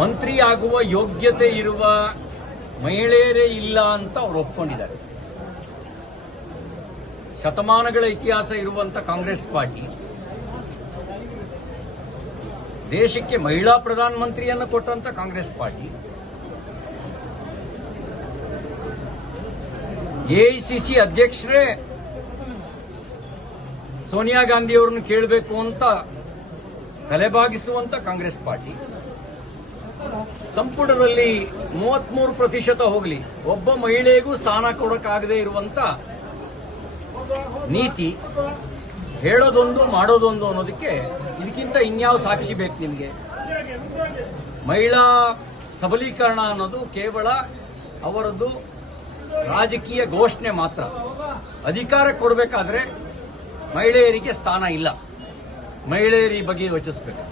ಮಂತ್ರಿ ಆಗುವ ಯೋಗ್ಯತೆ ಇರುವ ಮಹಿಳೆಯರೇ ಇಲ್ಲ ಅಂತ ಅವರು ಒಪ್ಕೊಂಡಿದ್ದಾರೆ. ಶತಮಾನಗಳ ಇತಿಹಾಸ ಇರುವಂತ ಕಾಂಗ್ರೆಸ್ ಪಾರ್ಟಿ ದೇಶಕ್ಕೆ ಮಹಿಳಾ ಪ್ರಧಾನಮಂತ್ರಿಯನ್ನು ಕೊಟ್ಟಂತ ಕಾಂಗ್ರೆಸ್ ಪಾರ್ಟಿ ಎಐಸಿಸಿ ಅಧ್ಯಕ್ಷರೇ ಸೋನಿಯಾ ಗಾಂಧಿ ಅವರನ್ನು ಕೇಳಬೇಕು ಅಂತ ತಲೆಬಾಗಿಸುವಂತ ಕಾಂಗ್ರೆಸ್ ಪಾರ್ಟಿ ಸಂಪುಟದಲ್ಲಿ 33% ಹೋಗಲಿ ಒಬ್ಬ ಮಹಿಳೆಗೂ ಸ್ಥಾನ ಕೊಡಕ್ಕಾಗದೇ ಇರುವಂತ ನೀತಿ ಹೇಳೋದೊಂದು ಮಾಡೋದೊಂದು ಅನ್ನೋದಕ್ಕೆ ಇದಕ್ಕಿಂತ ಇನ್ಯಾವ ಸಾಕ್ಷಿ ಬೇಕು ನಿಮಗೆ? ಮಹಿಳಾ ಸಬಲೀಕರಣ ಅನ್ನೋದು ಕೇವಲ ಅವರದ್ದು ರಾಜಕೀಯ ಘೋಷಣೆ ಮಾತ್ರ. ಅಧಿಕಾರ ಕೊಡಬೇಕಾದ್ರೆ ಮಹಿಳೆಯರಿಗೆ ಸ್ಥಾನ ಇಲ್ಲ. ಮಹಿಳೆಯರ ಬಗ್ಗೆ ಯೋಚಿಸಬೇಕು.